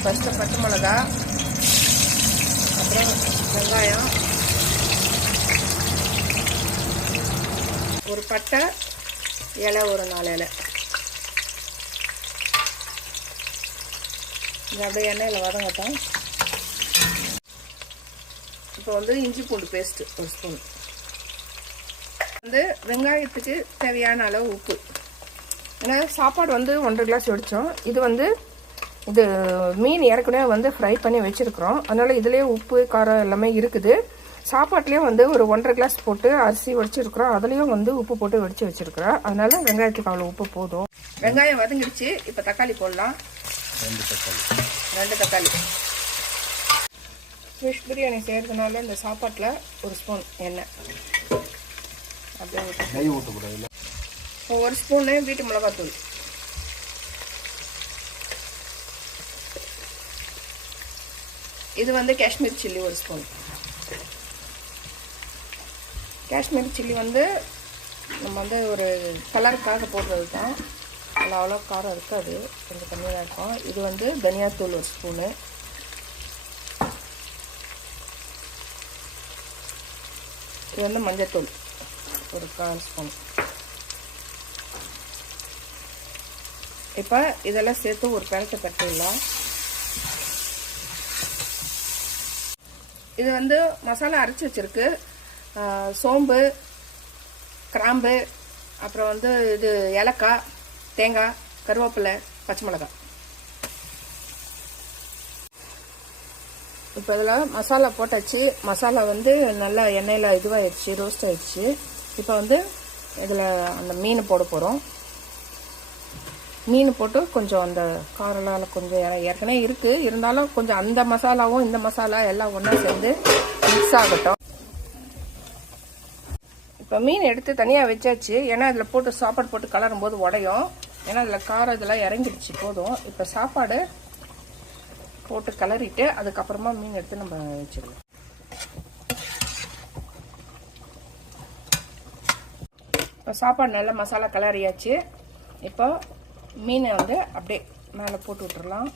First பச்சை மிளகா, அப்புறம் வெங்காயம், ஒரு பட்டை இலை, ஒரு 4 இலை. இது அப்படியே எண்ணெயில் வதங்கட்டும். இப்போ வந்து இஞ்சி பூண்டு பேஸ்ட்டு 1 ஸ்பூன். வந்து வெங்காயத்துக்கு தேவையான அளவு உப்பு. ஏன்னா சாப்பாடு வந்து 1.5 கிளாஸ் வடித்தோம். இது வந்து இது மீன் ஏற்கனவே வந்து ஃப்ரை பண்ணி வச்சுருக்குறோம். அதனால் இதுலேயே உப்பு காரம் எல்லாமே இருக்குது. சாப்பாட்லேயும் வந்து ஒரு 1.5 கிளாஸ் போட்டு அரிசி வடிச்சிருக்கிறோம். அதுலேயும் வந்து உப்பு போட்டு வடித்து வச்சுருக்குறோம். அதனால் வெங்காயத்துக்கு அவ்வளோ உப்பு போதும். வெங்காயம் வதங்கிடுச்சு. இப்போ தக்காளி போடலாம். 2 தக்காளி. ஃபிஷ் பிரியாணி செய்கிறதுனால இந்த சாப்பாட்டில் 1 ஸ்பூன் எண்ணெய் அப்படியே ஊற்றக்கூடாது. 1 ஸ்பூனு வீட்டு மிளகாத்தூள். இது வந்து Kashmir chilli 1 spoon. Kashmir chilli வந்து நம்ம வந்து ஒரு கலருக்காக போடுறது தான். அதில் அவ்வளோ காரம் இருக்காது, கொஞ்சம் கம்மியாக இருக்கும். இது வந்து தனியாத்தூள் 1 ஸ்பூனு. இது வந்து மஞ்சத்தூள் ஒரு 1/4 ஸ்பூன். இப்போ இதெல்லாம் சேர்த்து ஒரு பெரட்டை தட்டிடலாம். இது வந்து மசாலா அரைச்சி வச்சுருக்கு. சோம்பு, கிராம்பு, அப்புறம் வந்து இது ஏலக்காய், தேங்காய், கருவேப்பிலை, பச்சை மிளகாய். இப்போ இதில் மசாலா போட்டாச்சு. மசாலா வந்து நல்லா எண்ணெயில் இதுவாகிடுச்சு, ரோஸ்ட் ஆகிடுச்சு. இப்போ வந்து இதில் அந்த மீன் போட போகிறோம். மீன் போட்டு கொஞ்சம் அந்த காரெல்லாம் கொஞ்சம் ஏற்கனவே இருக்குது, இருந்தாலும் கொஞ்சம் அந்த மசாலாவும் இந்த மசாலா எல்லாம் ஒன்றா சேர்ந்து மிக்ஸ் ஆகட்டும். இப்போ மீன் எடுத்து தனியாக வச்சாச்சு. ஏன்னா இதில் போட்டு சாப்பாடு போட்டு கலரும் போது உடையும். ஏன்னா இதில் காரம் இதெல்லாம் இறங்கிடுச்சு போதும். இப்போ சாப்பாடு போட்டு கலரிட்டு அதுக்கப்புறமா மீன் எடுத்து நம்ம வச்சுக்கலாம். இப்போ சாப்பாடு நல்லா மசாலா கலரியாச்சு. இப்போ மீனை வந்து அப்படியே மேலே போட்டு விட்டுறலாம்.